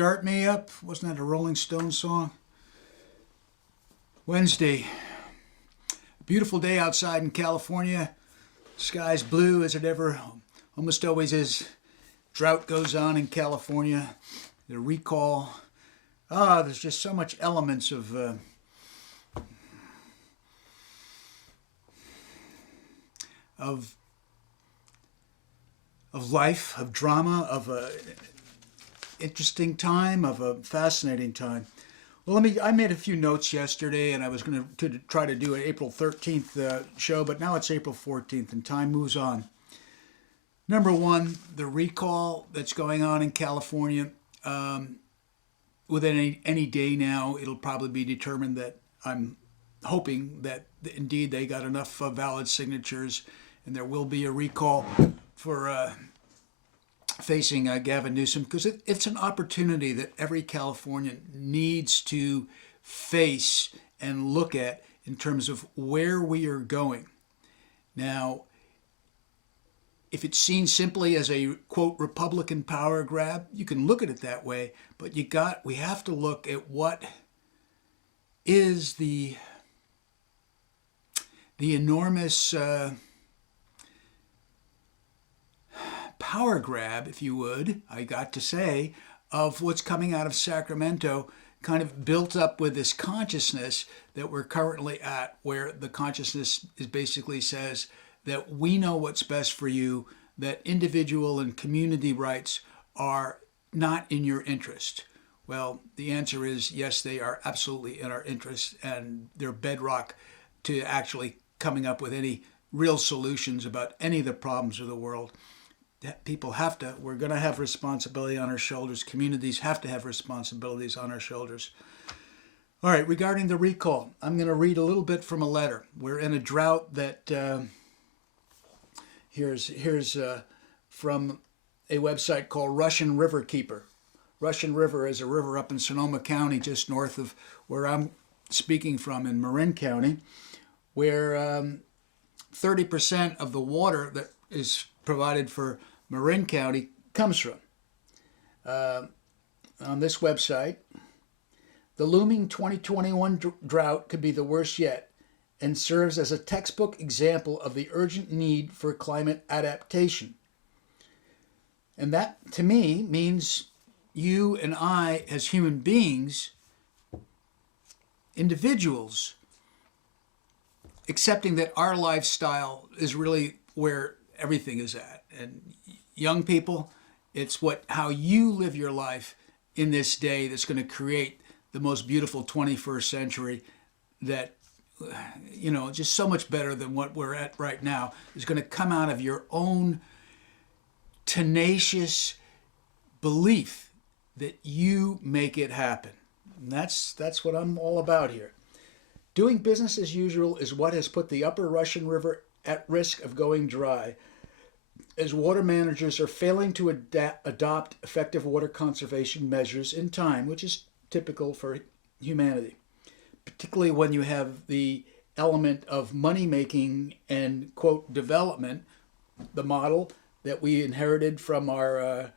Start Me Up. Wasn't that a Rolling Stones song? Wednesday. Beautiful day outside in California. Sky's blue as it ever almost always is. Drought goes on in California. The recall. There's just so much elements of life, of drama, of a interesting time, of a fascinating time. Well, I made a few notes yesterday, and I was going to try to do an April 13th show, but now it's April 14th, and time moves on. Number one, the recall that's going on in California. Within any day now, it'll probably be determined that I'm hoping that indeed they got enough valid signatures, and there will be a recall for facing Gavin Newsom, because it's an opportunity that every Californian needs to face and look at in terms of where we are going. Now, if it's seen simply as a, quote, Republican power grab, you can look at it that way, but we have to look at what is the enormous power grab, if you would, I got to say, of what's coming out of Sacramento, kind of built up with this consciousness that we're currently at, where the consciousness is basically says that we know what's best for you, that individual and community rights are not in your interest. Well, the answer is yes, they are absolutely in our interest, and they're bedrock to actually coming up with any real solutions about any of the problems of the world. We're going to have responsibility on our shoulders. Communities have to have responsibilities on our shoulders. All right, regarding the recall, I'm going to read a little bit from a letter. We're in a drought that, here's from a website called Russian River Keeper. Russian River is a river up in Sonoma County, just north of where I'm speaking from in Marin County, where 30% of the water that is provided for Marin County comes from. On this website, the looming 2021 drought could be the worst yet and serves as a textbook example of the urgent need for climate adaptation. And that, to me, means you and I, as human beings, individuals, accepting that our lifestyle is really where everything is at. And young people, it's how you live your life in this day that's going to create the most beautiful 21st century that, just so much better than what we're at right now, is going to come out of your own tenacious belief that you make it happen. And that's what I'm all about here. Doing business as usual is what has put the upper Russian River at risk of going dry, as water managers are failing to adopt effective water conservation measures in time, which is typical for humanity, particularly when you have the element of money making and, quote, development, the model that we inherited from our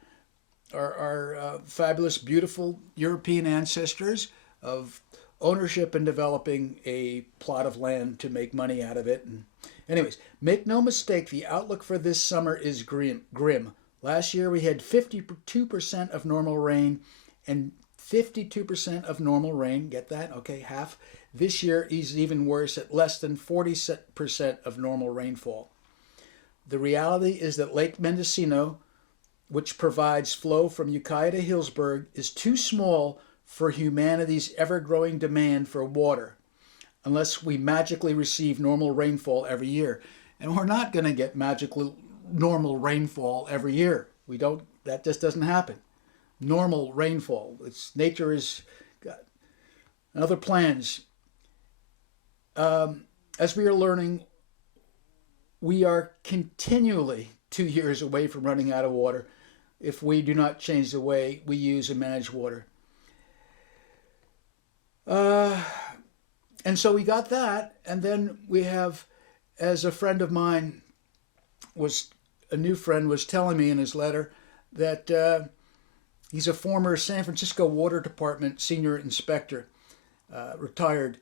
fabulous, beautiful European ancestors of ownership and developing a plot of land to make money out of it. And anyways, make no mistake, the outlook for this summer is grim. Last year we had 52% of normal rain and 52% of normal rain. Get that? Okay, half. This year is even worse at less than 40% of normal rainfall. The reality is that Lake Mendocino, which provides flow from Ukiah to Hillsburg, is too small for humanity's ever-growing demand for water, unless we magically receive normal rainfall every year. And we're not going to get magically normal rainfall every year. That just doesn't happen. Normal rainfall. Nature has got other plans. As we are learning, we are continually 2 years away from running out of water if we do not change the way we use and manage water. And so we got that, and then we have, as a friend of mine a new friend was telling me in his letter, that He's a former San Francisco Water Department senior inspector, retired.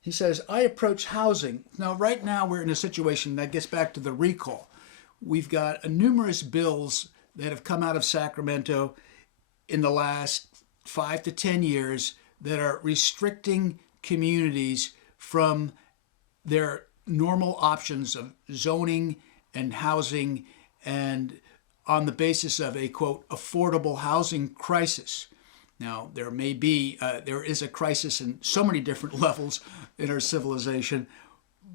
He says, I approach housing. Now, right now, we're in a situation that gets back to the recall. We've got numerous bills that have come out of Sacramento in the last 5 to 10 years that are restricting communities from their normal options of zoning and housing, and on the basis of a, quote, affordable housing crisis. Now, there is a crisis in so many different levels in our civilization,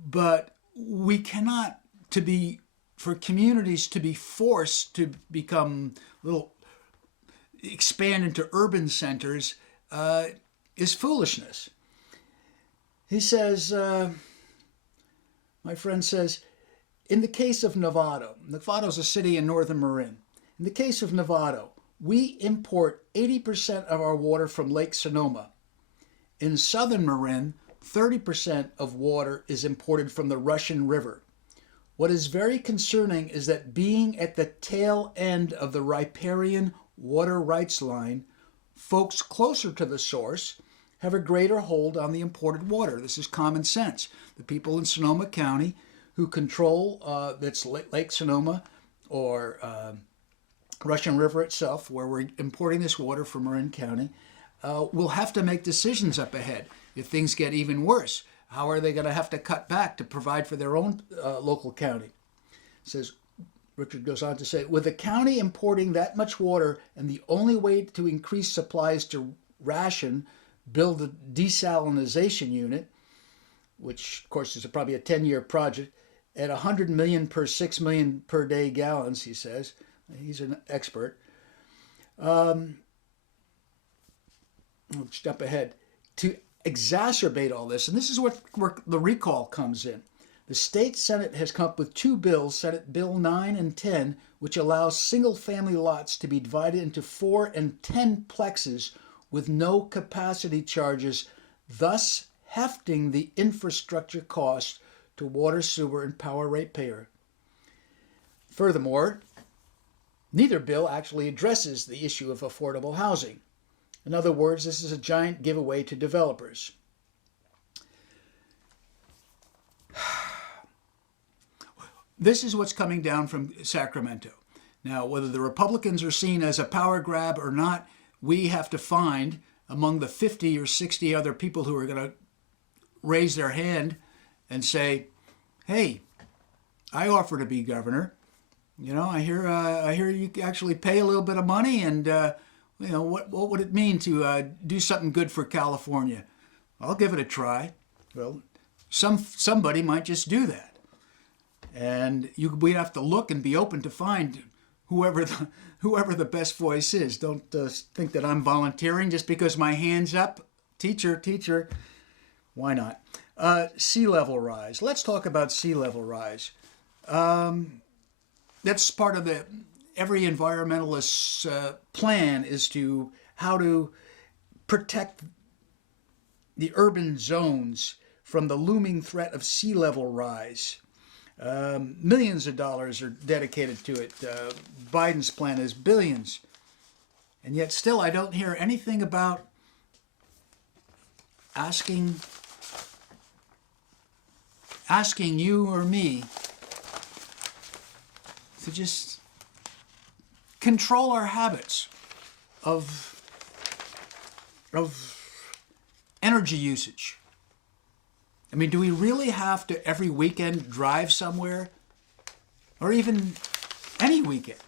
but we cannot, for communities to be forced to become expand into urban centers is foolishness. He says, my friend says, in the case of Novato is a city in northern Marin. In the case of Novato, we import 80% of our water from Lake Sonoma. In southern Marin, 30% of water is imported from the Russian River. What is very concerning is that being at the tail end of the riparian water rights line, folks closer to the source have a greater hold on the imported water. This is common sense. The people in Sonoma County who control that's Lake Sonoma or Russian River itself, where we're importing this water from Marin County, will have to make decisions up ahead. If things get even worse, how are they going to have to cut back to provide for their own local county? Richard goes on to say, with the county importing that much water and the only way to increase supplies to ration, build a desalinization unit, which of course is probably a 10-year project, at 100 million per 6 million per day gallons, he says. He's an expert. Let's jump ahead. To exacerbate all this, and this is where the recall comes in. The state Senate has come up with two bills, Senate Bill 9 and 10, which allows single-family lots to be divided into 4 and 10 plexes with no capacity charges, thus hefting the infrastructure cost to water, sewer, and power ratepayer. Furthermore, neither bill actually addresses the issue of affordable housing. In other words, this is a giant giveaway to developers. This is what's coming down from Sacramento. Now, whether the Republicans are seen as a power grab or not, we have to find among the 50 or 60 other people who are going to raise their hand and say, hey, I offer to be governor. You know, I hear you actually pay a little bit of money, and what would it mean to do something good for California? I'll give it a try. Well, somebody might just do that. And we have to look and be open to find whoever the best voice is. Don't think that I'm volunteering just because my hand's up. Teacher, why not? Sea level rise. Let's talk about sea level rise. That's part of every environmentalist's plan, is how to protect the urban zones from the looming threat of sea level rise. Millions of dollars are dedicated to it. Biden's plan is billions. And yet still I don't hear anything about asking you or me to just control our habits of energy usage. I mean, do we really have to every weekend drive somewhere? Or even any weekend?